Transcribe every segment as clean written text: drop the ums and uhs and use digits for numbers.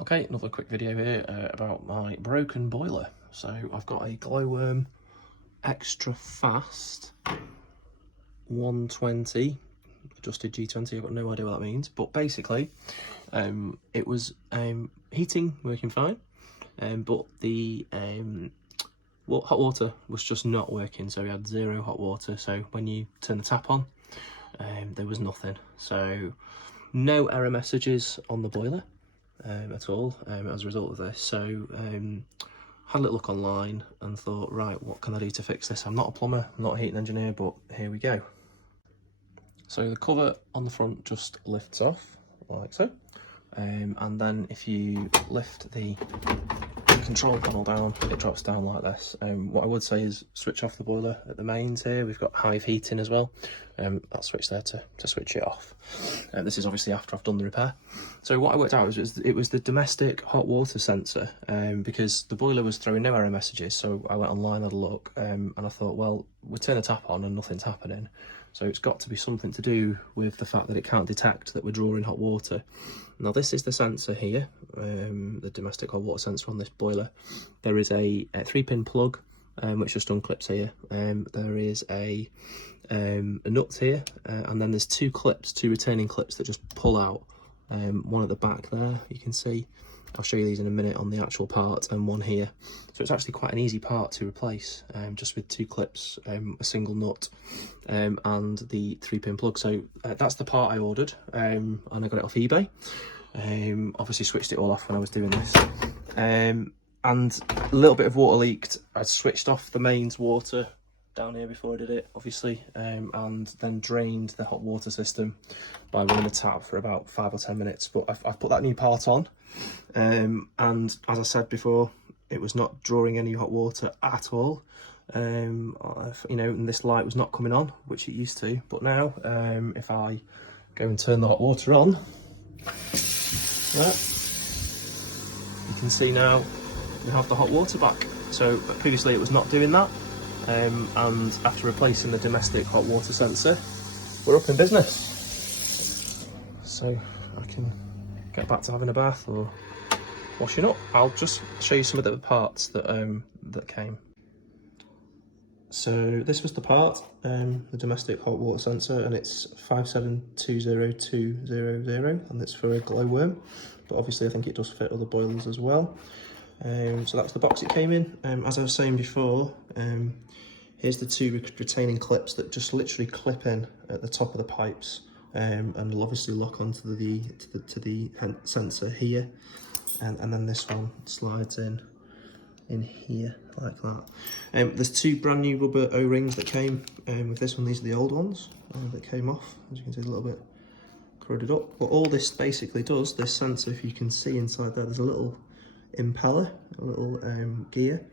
Okay, another quick video here about my broken boiler. So I've got a Glowworm Xtrafast 120 adjusted G20. I've got no idea what that means, but basically it was heating working fine, but the hot water was just not working. So we had zero hot water. So when you turn the tap on, there was nothing. So no error messages on the boiler at all as a result of this. So had a little look online and thought, right, what can I do to fix this? I'm not a plumber, I'm not a heating engineer, but here we go. So the cover on the front just lifts off like so, and then if you lift the control panel down, it drops down like this. What I would say is switch off the boiler at the mains here. We've got hive heating as well. That switch there to switch it off. This is obviously after I've done the repair. So what I worked out was it was the domestic hot water sensor, because the boiler was throwing no error messages. So I went online, had a look, and I thought, well, we turn the tap on and nothing's happening. So it's got to be something to do with the fact that it can't detect that we're drawing hot water. Now this is the sensor here, the domestic hot water sensor on this boiler. There is a 3-pin plug, which just unclips here. There is a nut here, and then there's two returning clips that just pull out. One at the back there, you can see. I'll show you these in a minute on the actual part, and one here. So it's actually quite an easy part to replace, just with two clips, a single nut, and the 3-pin plug. So that's the part I ordered, and I got it off eBay. Obviously switched it all off when I was doing this. And a little bit of water leaked. I switched off the mains water down here before I did it, obviously, and then drained the hot water system by running the tap for about 5 or 10 minutes. But I've put that new part on, and as I said before, it was not drawing any hot water at all. You know, and this light was not coming on, which it used to. But now, if I go and turn the hot water on, yeah, you can see now we have the hot water back. So previously it was not doing that. And after replacing the domestic hot water sensor, we're up in business. So I can get back to having a bath or washing up. I'll just show you some of the parts that that came. So this was the part, the domestic hot water sensor, and it's 5720200, and it's for a Glowworm, but obviously I think it does fit other boilers as well. So that's the box it came in. As I was saying before, here's the two retaining clips that just literally clip in at the top of the pipes, and will obviously lock onto the sensor here, and then this one slides in here like that. There's two brand new rubber O-rings that came with this one. These are the old ones that came off. As you can see, a little bit corroded up. But all this basically does, this sensor, if you can see inside there, there's a little impeller, a little gear,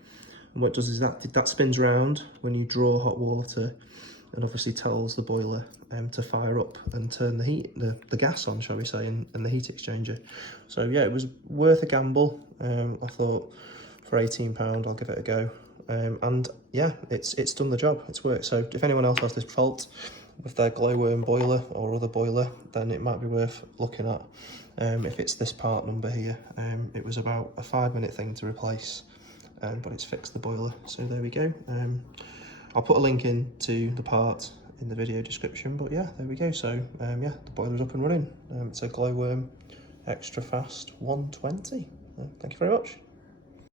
and what it does is that spins round when you draw hot water, and obviously tells the boiler to fire up and turn the gas on, shall we say, and the heat exchanger. So yeah, it was worth a gamble. I thought for £18 I'll give it a go, and yeah, it's done the job, it's worked. So if anyone else has this fault with their Glowworm boiler or other boiler, then it might be worth looking at. If it's this part number here, it was about a 5-minute thing to replace, but it's fixed the boiler. So there we go. I'll put a link in to the part in the video description, but yeah, there we go. So yeah, the boiler's up and running. It's a Glowworm Xtrafast 120. Thank you very much.